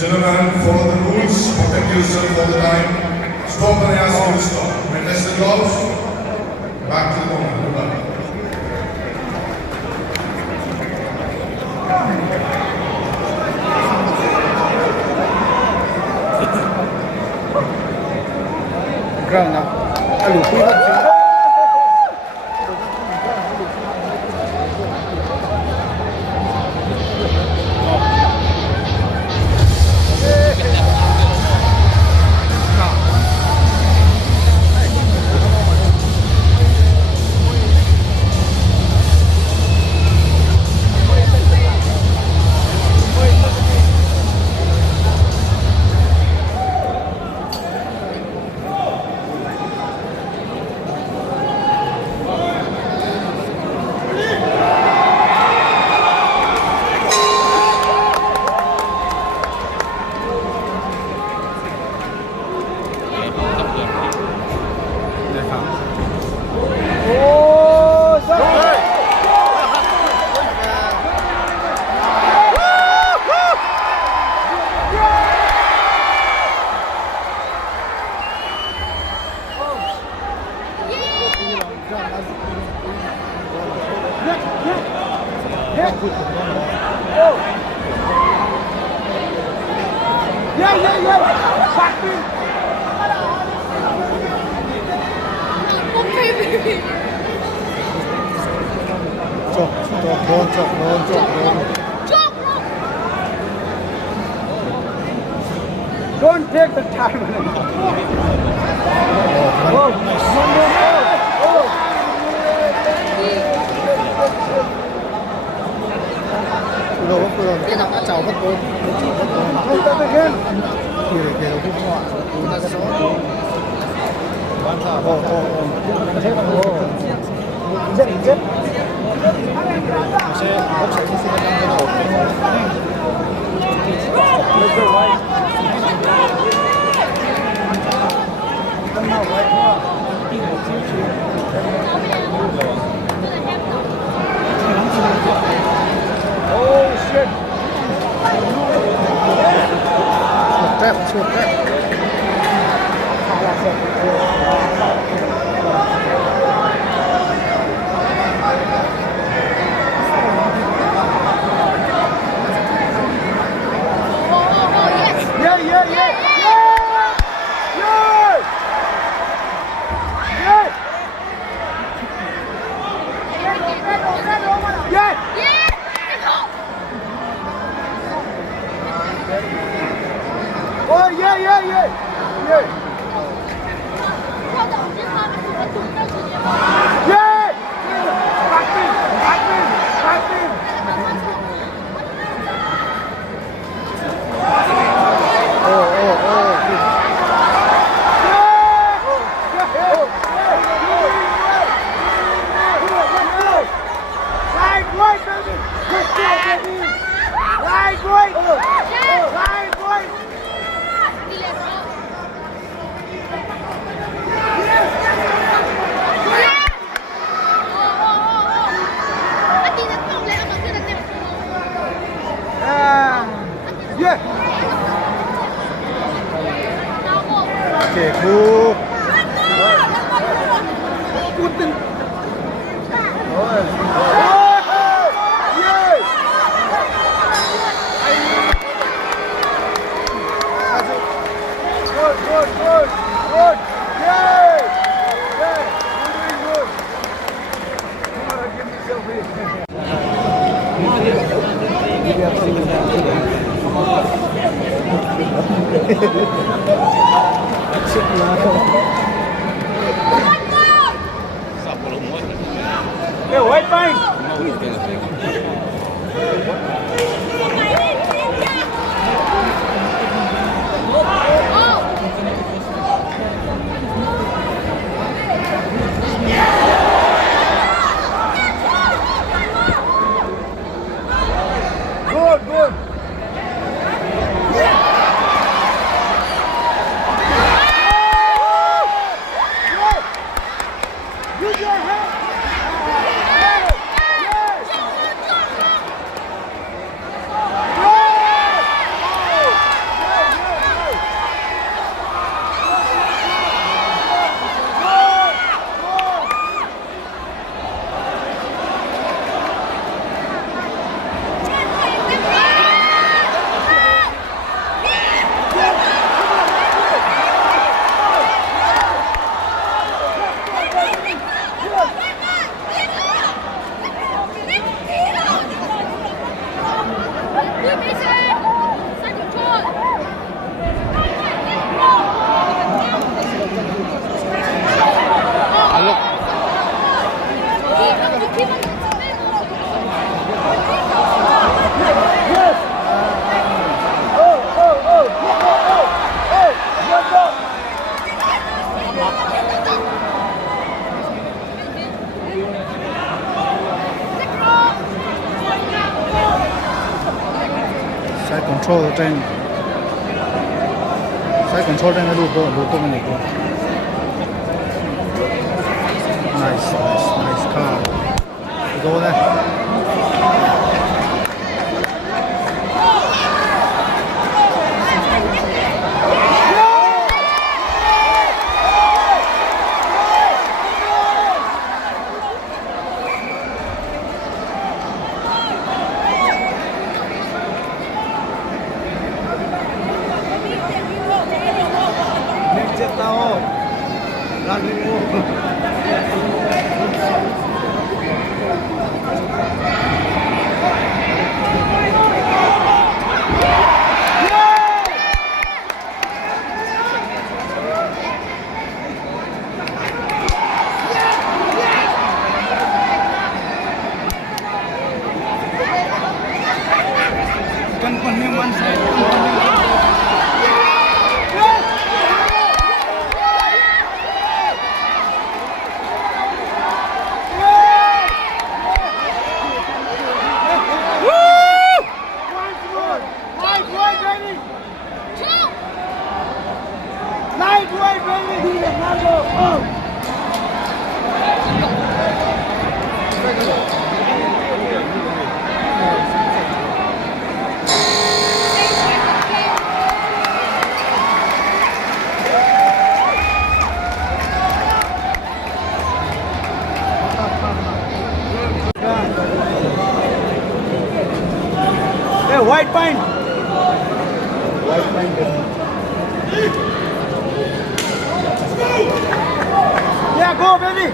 Gentlemen, follow the rules, protect yourself all the time. Stop when I ask you to stop. When that's the gloves, back to the moment. Goodbye. Ground now. Allora, Don't take the time. Oh shit! Okay, cool. Good. Yay! Yeah, you're doing good. Come on, give me selfie. Hey, white fine. Good. Use your head. Side control trên side control trên cái lụt tôm này. Nice car. Go đây. White pine. White pine. Yeah, go, baby.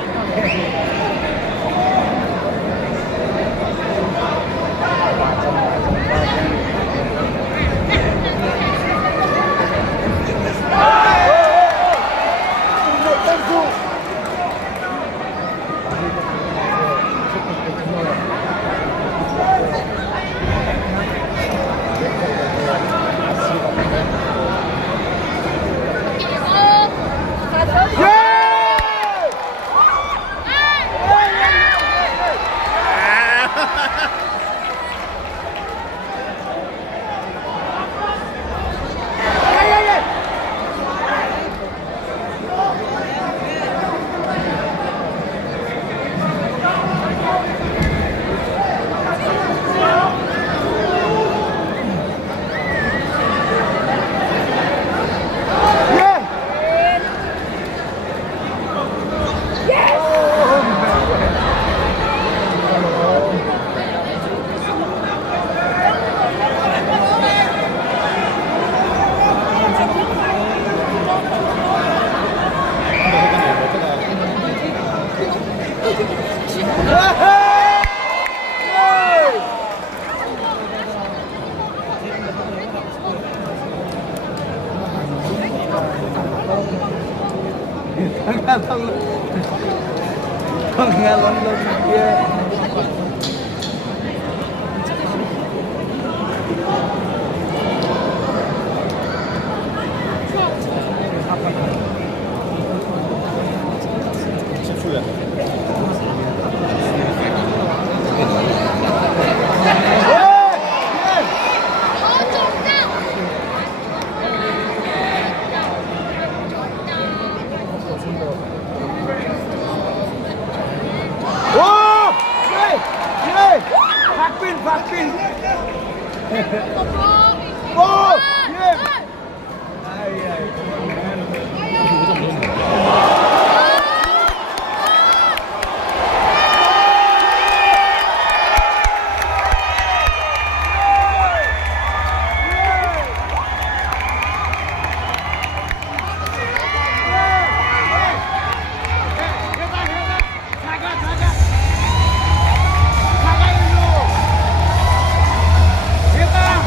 Get down!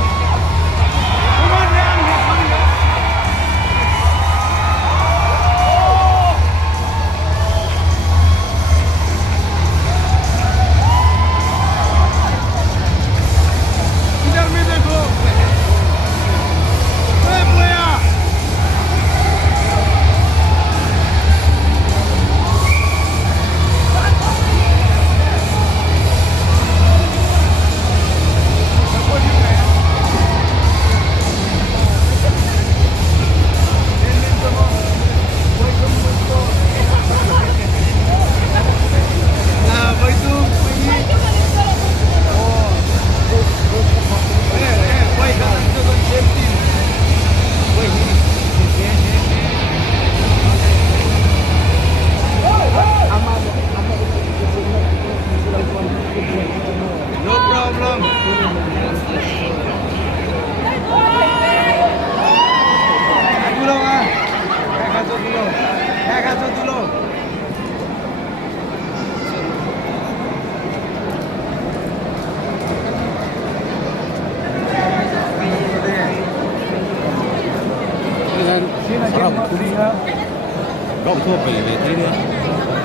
รอบทั่วไปเลยที่นี่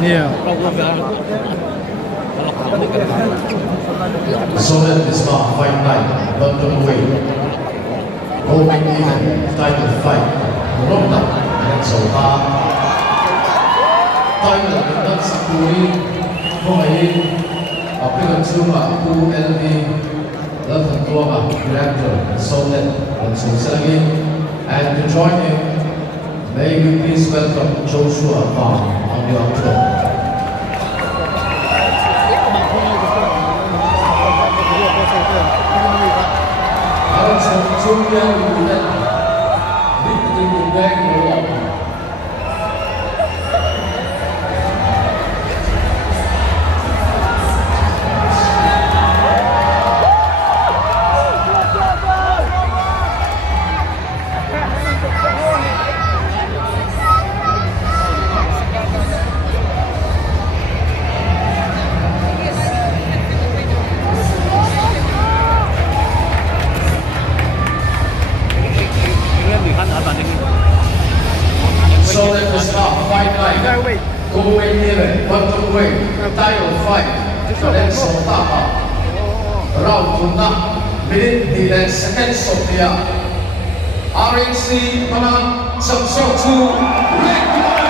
เนี่ย รอบทั่วไปแล้วเราขาวไม่กัน So that is not fight night, Lalnunmawia. Going even, title fight. Roma and so far. Title is not security. Going up in the Chuma, 2LB, Lalnunmawia, director, so that and so Sergey. And to join him, may we please welcome Joshua Farm on the octagon. Hãy subscribe cho kênh Ghiền Mì Gõ để không bỏ lỡ những video hấp dẫn. So that was not fight night. Going even, welterweight, title fight. Then so tapa. Round to knock. Minute the second Sophia. RNC Mana Samsung 2 Red